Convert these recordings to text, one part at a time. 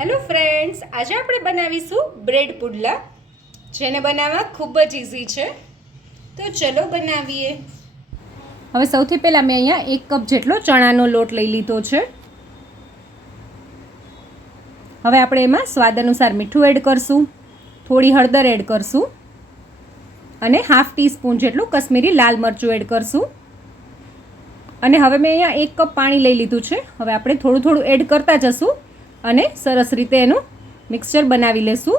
Hello friends, આજે આપણે બનાવીશું બ્રેડ પુડલા, જેને બનાવવા ખૂબ જ ઇઝી છે. તો ચલો બનાવીએ. હવે સૌથી પહેલાં મેં અહીંયા 1 કપ જેટલો ચણાનો લોટ લઈ લીધો છે. હવે આપણે એમાં સ્વાદ અનુસાર મીઠું એડ કરશું, થોડી હળદર એડ કરશું અને 1/2 ટીસ્પૂન જેટલું કશ્મીરી લાલ મરચું એડ કરશું. અને હવે મેં અહીંયા 1 કપ પાણી લઈ લીધું છે. હવે આપણે થોડું થોડું એડ કરતા જશું અને સરસ રીતે એનું મિક્સચર બનાવી લેશું.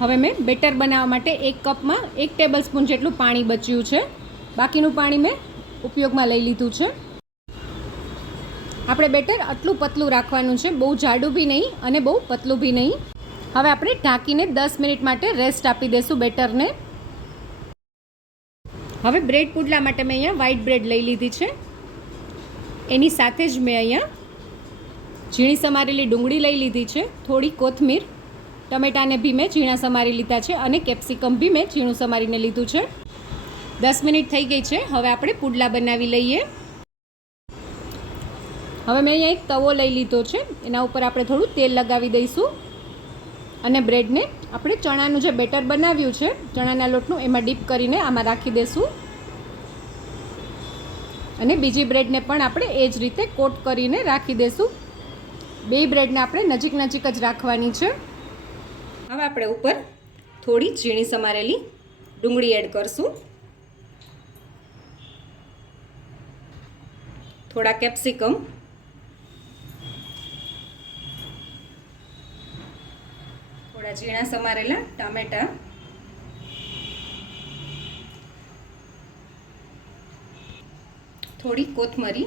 હવે મેં બેટર બનાવવા માટે 1 કપમાં 1 ટેબલસ્પૂન જેટલું પાણી બચ્યું છે. બાકીનું પાણી મેં ઉપયોગમાં લઈ લીધું છે. આપણે બેટર આટલું પતલું રાખવાનું છે, બહુ જાડું બી નહીં અને બહુ પતલું બી નહીં. હવે આપણે ઢાંકીને 10 મિનિટ માટે રેસ્ટ આપી દઈશું બેટરને. હવે બ્રેડ પુડલા માટે મેં અહીંયા વ્હાઈટ બ્રેડ લઈ લીધી છે. એની સાથે જ મેં અહીંયા ઝીણી સમારેલી ડુંગળી લઈ લીધી છે, થોડી કોથમીર, ટમેટાને બી મેં ઝીણા સમારી લીધા છે અને કેપ્સિકમ બી મેં ઝીણું સમારીને લીધું છે. 10 મિનિટ થઈ ગઈ છે. હવે આપણે પુડલા બનાવી લઈએ. હવે મેં અહીંયા એક તવો લઈ લીધો છે, એના ઉપર આપણે થોડું તેલ લગાવી દઈશું અને બ્રેડને આપણે ચણાનું જે બેટર બનાવ્યું છે ચણાના લોટનું એમાં ડીપ કરીને આમાં રાખી દઈશું. અને બીજી બ્રેડને પણ આપણે એ જ રીતે કોટ કરીને રાખી દઈશું. બે બ્રેડને આપણે નજીક નજીક જ રાખવાની છે. હવે આપણે ઉપર થોડી ઝીણી સમારેલી ડુંગળી એડ કરશું, થોડા કેપ્સિકમ, થોડા ઝીણા સમારેલા ટામેટા, થોડી કોથમરી,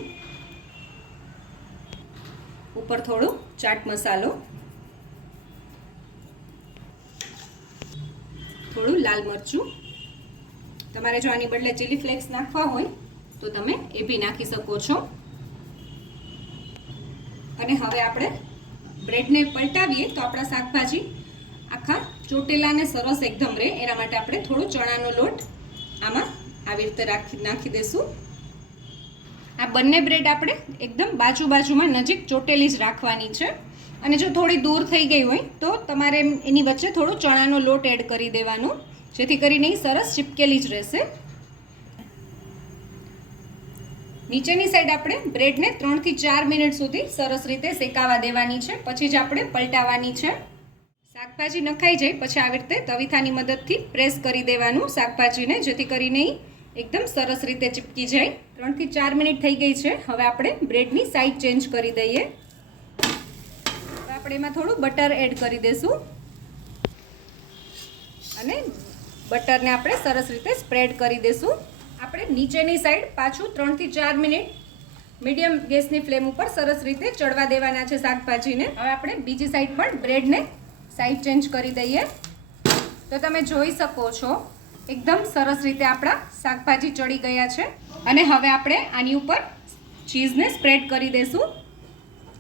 ઉપર થોડો ચાટ મસાલો, થોડું લાલ મરચું. તમારે જો આની બદલે ચીલી ફ્લેક્સ નાખવા હોય તો તમે એ બી નાખી શકો છો. અને હવે આપણે બ્રેડને પલટાવીએ તો આપણા શાકભાજી આખા ચોટેલા ને સરસ એકદમ રહે, એના માટે આપણે થોડો ચણાનો લોટ આમાં આવી રીતે નાખી દઈશું. આ બંને બ્રેડ આપણે એકદમ બાજુમાં નજીક ચોટેલી જ રાખવાની છે. અને જો થોડી દૂર થઈ ગઈ હોય તો તમારે એની વચ્ચે થોડો ચણાનો લોટ એડ કરી દેવાનો, જેથી કરીને એ સરસ ચીપકેલી જ રહેશે. નીચેની સાઈડ આપણે બ્રેડને 3 થી 4 મિનિટ સુધી સરસ રીતે શેકાવા દેવાની છે, પછી જ આપણે પલટાવવાની છે. શાકભાજી નખાઈ જાય પછી આવી રીતે તવીથાની મદદથી પ્રેસ કરી દેવાનું શાકભાજીને, જેથી કરીને એકદમ સરસ રીતે ચીપકી જાય. 3 થી 4 મિનિટ થઈ ગઈ છે. હવે આપણે બ્રેડની સાઈડ ચેન્જ કરી દઈએ. હવે આપણે એમાં થોડું બટર એડ કરી દઈશું અને બટરને આપણે સરસ રીતે સ્પ્રેડ કરી દઈશું. આપણે નીચેની સાઈડ પાછું 3 થી 4 મિનિટ મીડિયમ ગેસની ફ્લેમ ઉપર સરસ રીતે ચડવા દેવાના છે શાકભાજીને. હવે આપણે બીજી સાઈડ પણ બ્રેડને સાઈડ ચેન્જ કરી દઈએ. તો તમે જોઈ શકો છો એકદમ સરસ રીતે આપણા શાકભાજી ચડી ગયા છે. અને હવે આપણે આની ઉપર ચીઝને સ્પ્રેડ કરી દઈશું.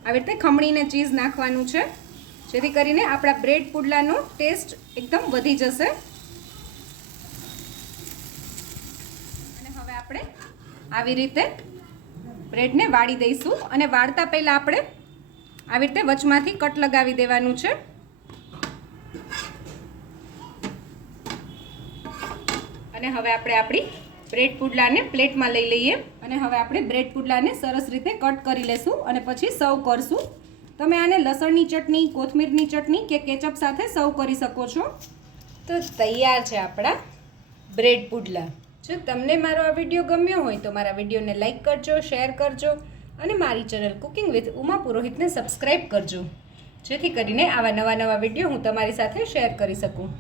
આવી રીતે ખમણીને ચીઝ નાખવાનું છે, જેથી કરીને આપણા બ્રેડ પુડલાનો ટેસ્ટ એકદમ વધી જશે. અને હવે આપણે આવી રીતે બ્રેડને વાળી દઈશું. અને વાળતા પહેલાં આપણે આવી રીતે વચમાંથી કટ લગાવી દેવાનું છે. અને હવે આપણે આપણી બ્રેડ પુડલાને પ્લેટમાં લઈ લઈએ. અને હવે આપણે બ્રેડ પુડલાને સરસ રીતે કટ કરી લેશું અને પછી સર્વ કરશું. તમે આને લસણની ચટણી, કોથમીરની ચટણી કે કેચઅપ સાથે સર્વ કરી શકો છો. તો તૈયાર છે આપણા બ્રેડ પુડલા. જો તમને મારો આ વિડીયો ગમ્યો હોય તો મારા વિડીયોને લાઇક કરજો, શેર કરજો અને મારી ચેનલ કુકિંગ વિથ ઉમા પુરોહિતને સબસ્ક્રાઈબ કરજો, જેથી કરીને આવા નવા વિડીયો હું તમારી સાથે શેર કરી શકું.